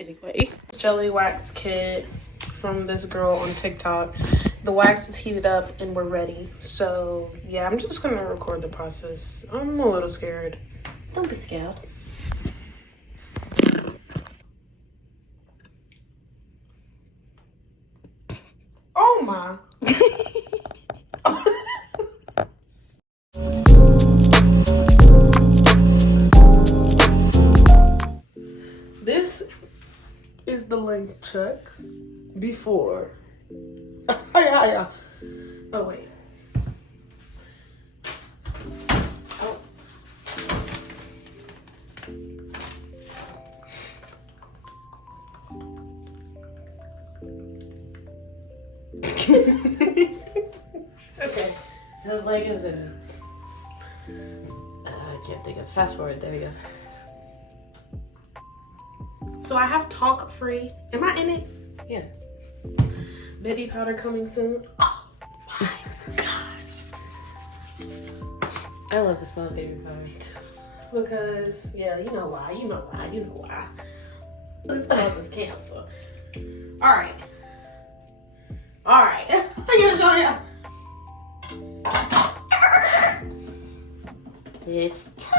Anyway, JellyWax kit from this girl on TikTok. The wax is heated up and we're ready. So yeah, I'm just gonna record the process. I'm a little scared. Don't be scared. Oh my. This is the length check before. Yeah. Oh wait. Oh. Okay. It was like, is it? I can't think of. Fast forward. There we go. So I have talc free. Am I in it? Yeah. Baby powder coming soon. Oh my gosh. I love the smell of baby powder too. Because yeah, you know why. This causes cancer. All right. It's time.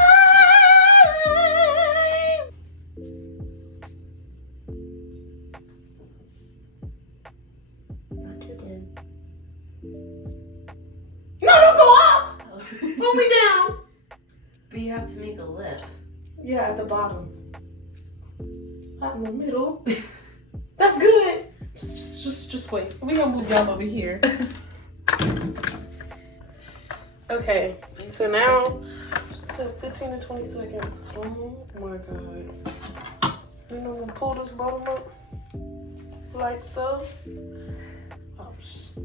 Not too dim. No, don't go up. Oh. Only down. But you have to make a lip. Yeah, at the bottom. Not in the middle. That's good. Just wait. We gonna move y'all over here. Okay, so now just said 15 to 20 seconds. Oh my god. Then I'm gonna pull this bottom up like so. Oh shit.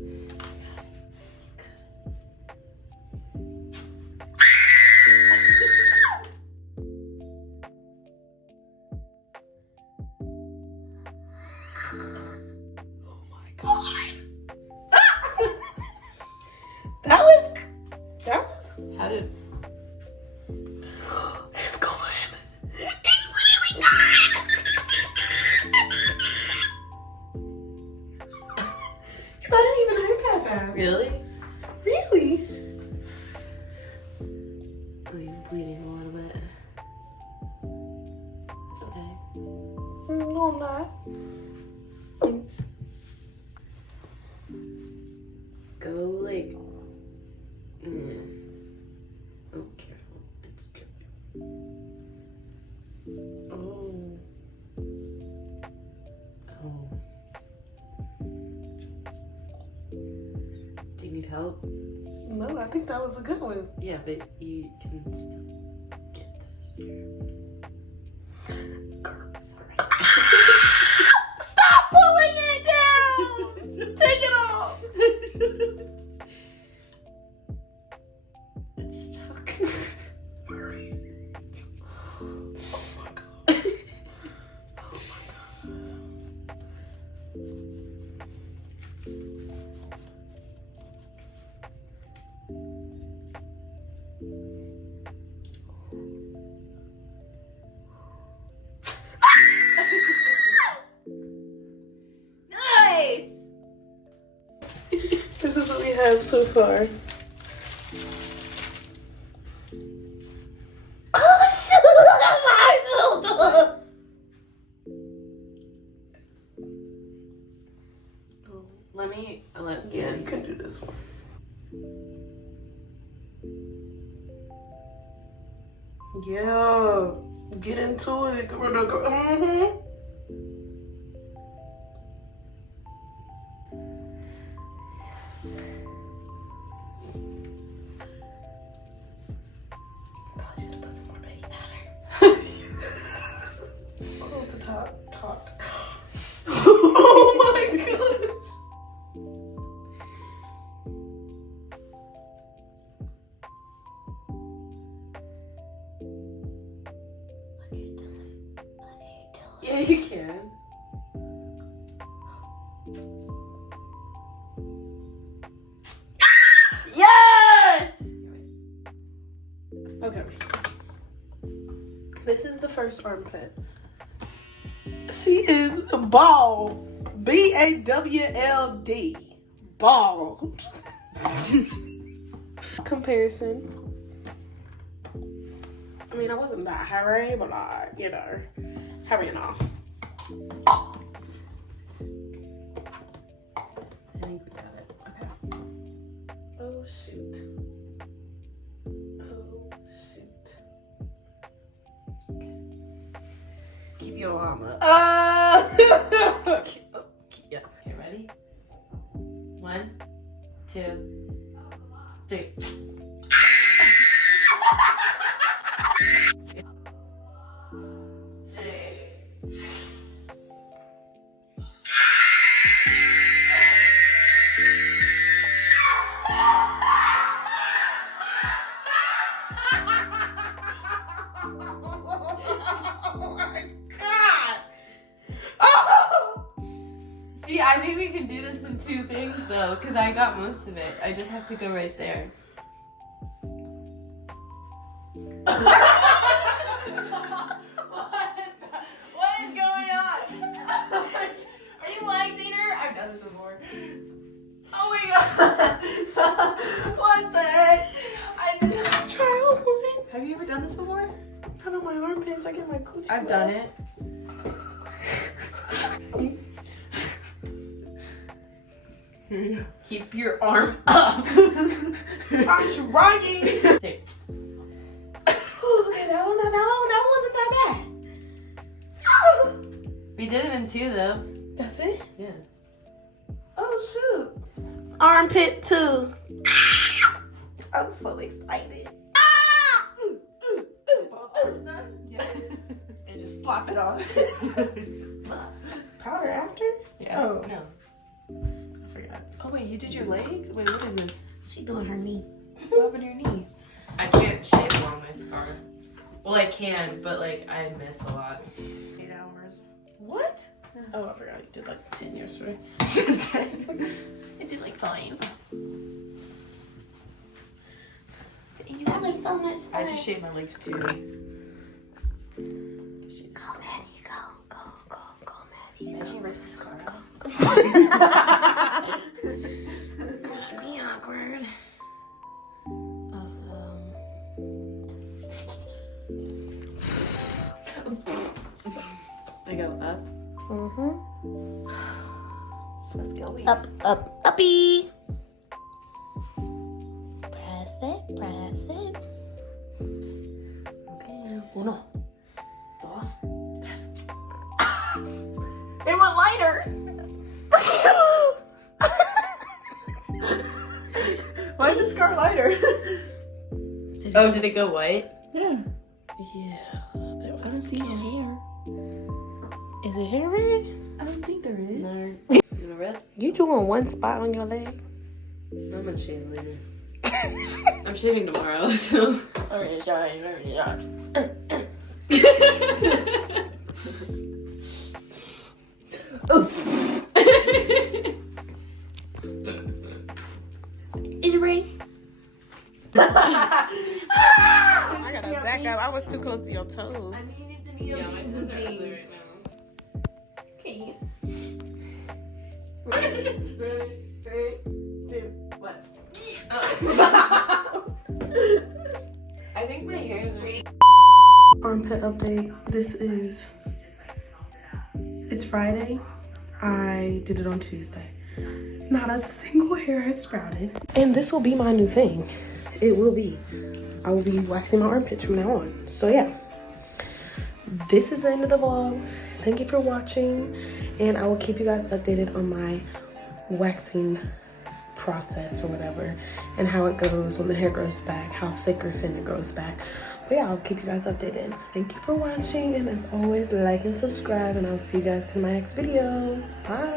Oh my god. That was. How did? It's going. It's literally gone. That didn't even hurt that bad. Really? Really? Oh, you're bleeding a little bit. It's okay. No, I'm not. Go like. Oh, careful. It's dripping. Oh. Oh. Do you need help? No, I think that was a good one. Yeah, but you can still get this here. Sorry. Stop pulling it down! Take it off! It's stuck. Hurry. Oh my god. Oh my Nice! This is what we have so far. Oh shoot! Let me Yeah, you can do this one. Yeah, get into it. Mm-hmm. Probably should have put some more baby powder. Oh, the top. Oh my gosh. Yeah, you can. Yes! Okay. This is the first armpit. She is bald. BAWLD. Bald. Comparison. I mean, I wasn't that hairy, but like, you know, hairy enough. I think we got it. Okay. Oh shoot. Oh shoot. Okay. Keep your arm up. Yeah. Okay, ready? 1, 2, 3. See, I think we can do this in 2 things though, because I got most of it. I just have to go right there. What is going on? Are you a lice eater? I've done this before. Oh my god! What the heck? I did not Try on one. Have you ever done this before? Not on my armpits. I get my coochie. I've done it. Keep your arm up. I'm trying. There. Okay, that wasn't that bad. We did it in 2 though. That's it? Yeah. Oh shoot. Armpit too. I'm so excited. Yeah. And just slap it on. Powder after? Yeah. Oh. No. I forgot. Oh wait, you did your legs? Wait, what is this? She doing her knee. What happened to your knees? I can't shave along my scar. Well, I can, but like I miss a lot. 8 hours. What? Oh, I forgot you did like 10 yesterday. I did like 5. That was so much fun. I just shaved my legs too. Go, Maddie, go, Maddie. And she rips the scar out. Be awkward. I go up. Let's go. Up, uppy. Press it. Okay. 1, 2, 3. It went lighter. Why is the scar lighter? Oh, did it go white? Yeah. I don't see your hair. Is it hair red? I don't think there is. No. You want a red? You doing one spot on your leg? I'm gonna shave later. I'm shaving tomorrow, so. Alright, sorry. Is it ready? I gotta back up. I was too close to your toes. I needed to be yeah, my toes are ugly right now. Okay. 3, 2, 1. I think my hair is ready. Armpit update. It's Friday. I did it on Tuesday. Not a single hair has sprouted. And this will be my new thing. It will be. I will be waxing my armpits from now on. So yeah. This is the end of the vlog. Thank you for watching. And I will keep you guys updated on my waxing process or whatever. And how it goes when the hair grows back. How thick or thin it grows back. But yeah, I'll keep you guys updated. Thank you for watching. And as always, like and subscribe. And I'll see you guys in my next video. Bye.